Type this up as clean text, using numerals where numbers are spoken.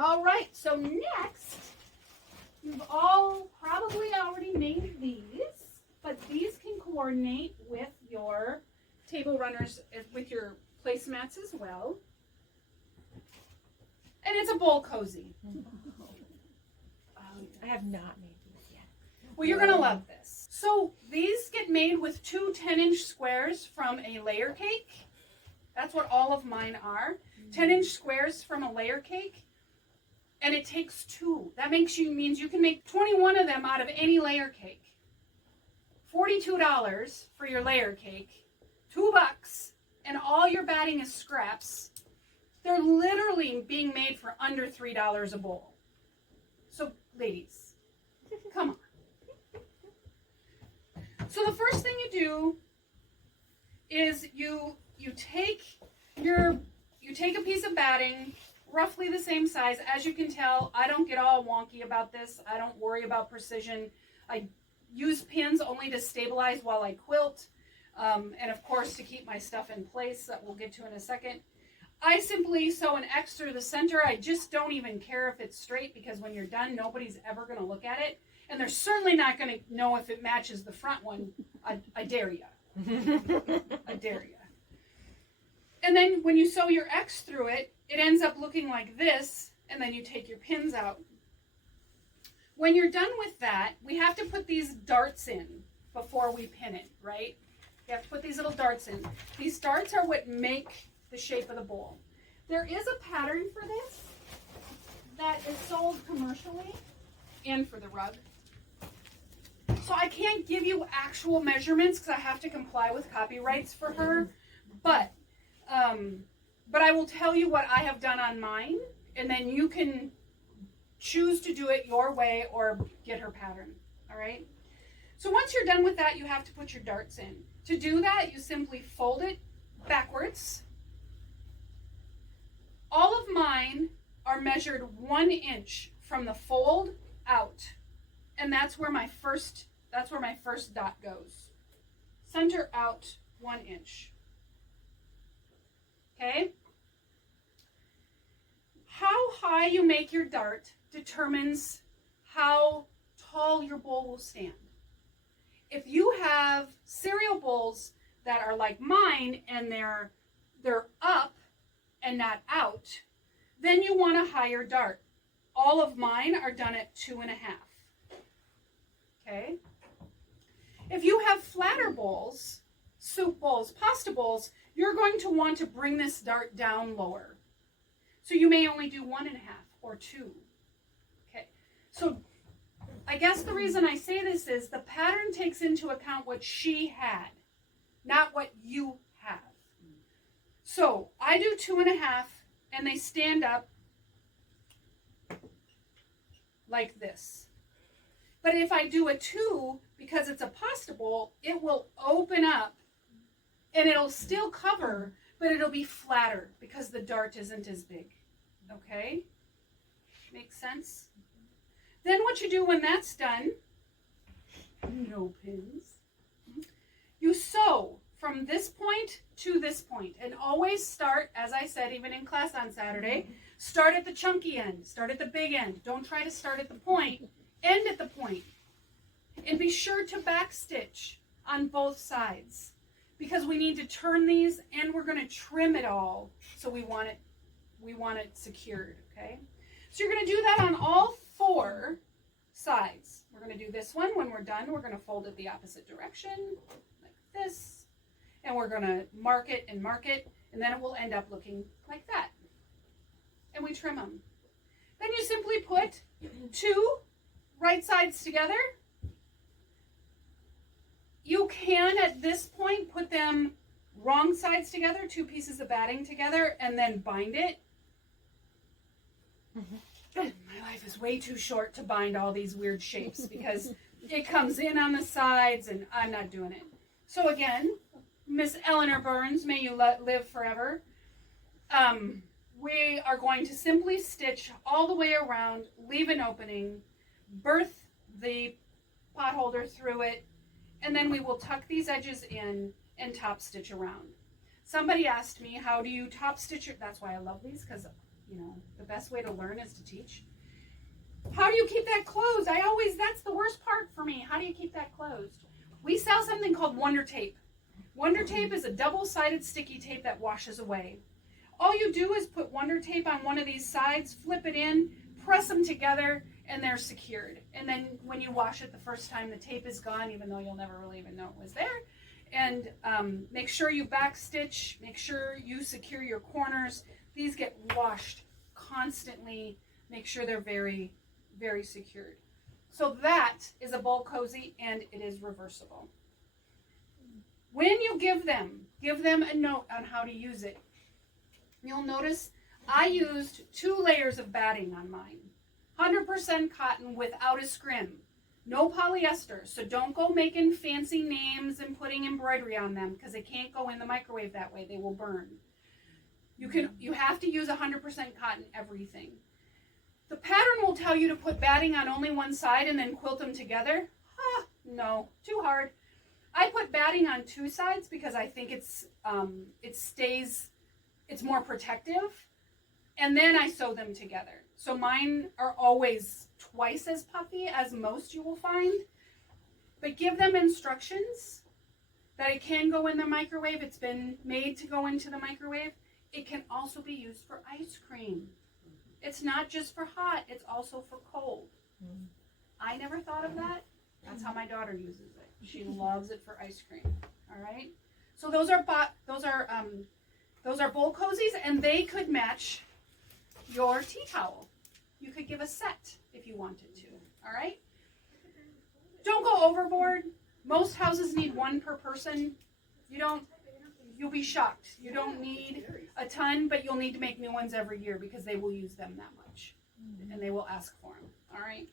All right, so next, you've all probably already made these, but these can coordinate with your table runners, with your placemats as well. And it's a bowl cozy. I have not made these yet. Well, you're going to love this. So these get made with 2 10-inch squares from a layer cake. That's what all of mine are. 10-inch squares from a layer cake. And it takes 2. That means you can make 21 of them out of any layer cake. $42 for your layer cake. $2, and all your batting is scraps. They're literally being made for under $3 a bowl. So, ladies, come on. So the first thing you do is you take a piece of batting, roughly the same size. As you can tell, I don't get all wonky about this. I don't worry about precision. I use pins only to stabilize while I quilt, and of course to keep my stuff in place that we'll get to in a second. I simply sew an X through the center. I just don't even care if it's straight, because when you're done, nobody's ever going to look at it. And they're certainly not going to know if it matches the front one. I dare ya. I dare ya. And then when you sew your X through it, it ends up looking like this, and then you take your pins out. When you're done with that, we have to put these darts in before we pin it, right? You have to put these little darts in. These darts are what make the shape of the bowl. There is a pattern for this that is sold commercially and for the rug. So I can't give you actual measurements because I have to comply with copyrights for her, but I will tell you what I have done on mine, and then you can choose to do it your way or get her pattern, all right? So once you're done with that, you have to put your darts in. To do that, you simply fold it backwards. All of mine are measured 1 inch from the fold out, and that's where my first dot goes. Center out 1 inch. Okay? How high you make your dart determines how tall your bowl will stand. If you have cereal bowls that are like mine and they're up and not out, then you want a higher dart. All of mine are done at 2.5. Okay? If you have flatter bowls, soup bowls, pasta bowls, you're going to want to bring this dart down lower. So you may only do 1.5 or 2. Okay, so I guess the reason I say this is the pattern takes into account what she had, not what you have. So I do 2.5, and they stand up like this. But if I do a 2, because it's a pasta bowl, it will open up and it'll still cover, but it'll be flatter because the dart isn't as big. Okay? Makes sense? Then what you do when that's done, no pins, you sew from this point to this point, and always start, as I said, even in class on Saturday, start at the chunky end, start at the big end. Don't try to start at the point, end at the point. And be sure to backstitch on both sides, because we need to turn these and we're going to trim it all, so we want it secured, okay? So you're going to do that on all 4 sides. We're going to do this one. When we're done, we're going to fold it the opposite direction, like this, and we're going to mark it, and then it will end up looking like that. And we trim them. Then you simply put 2 right sides together. You can, at this point, put them wrong sides together, 2 pieces of batting together, and then bind it. My life is way too short to bind all these weird shapes because it comes in on the sides, and I'm not doing it. So again, Miss Eleanor Burns, may you live forever. We are going to simply stitch all the way around, leave an opening, berth the pot holder through it, and then we will tuck these edges in and top stitch around. Somebody asked me, how do you top stitch it? That's why I love these, because the best way to learn is to teach. How do you keep that closed? That's the worst part for me. How do you keep that closed? We sell something called Wonder Tape. Wonder Tape is a double-sided sticky tape that washes away. All you do is put Wonder Tape on one of these sides, flip it in, press them together, and they're secured. And then when you wash it the first time, the tape is gone, even though you'll never really even know it was there. And make sure you backstitch, make sure you secure your corners. These get washed constantly. Make sure they're very, very secured. So that is a bowl cozy, and it is reversible. When you give them a note on how to use it. You'll notice I used 2 layers of batting on mine. 100% cotton without a scrim. No polyester, so don't go making fancy names and putting embroidery on them because they can't go in the microwave that way. They will burn. You have to use 100% cotton everything. The pattern will tell you to put batting on only one side and then quilt them together. No, too hard. I put batting on 2 sides because I think it's more protective. And then I sew them together. So mine are always twice as puffy as most you will find. But give them instructions that it can go in the microwave. It's been made to go into the microwave. It can also be used for ice cream. It's not just for hot, it's also for cold. I never thought of that. That's how my daughter uses it. She loves it for ice cream. All right. So those are bowl cozies, and they could match your tea towel. You could give a set if you wanted to. All right. Don't go overboard. Most houses need 1 per person. You'll be shocked. You don't need a ton, but you'll need to make new ones every year because they will use them that much, and they will ask for them. All right.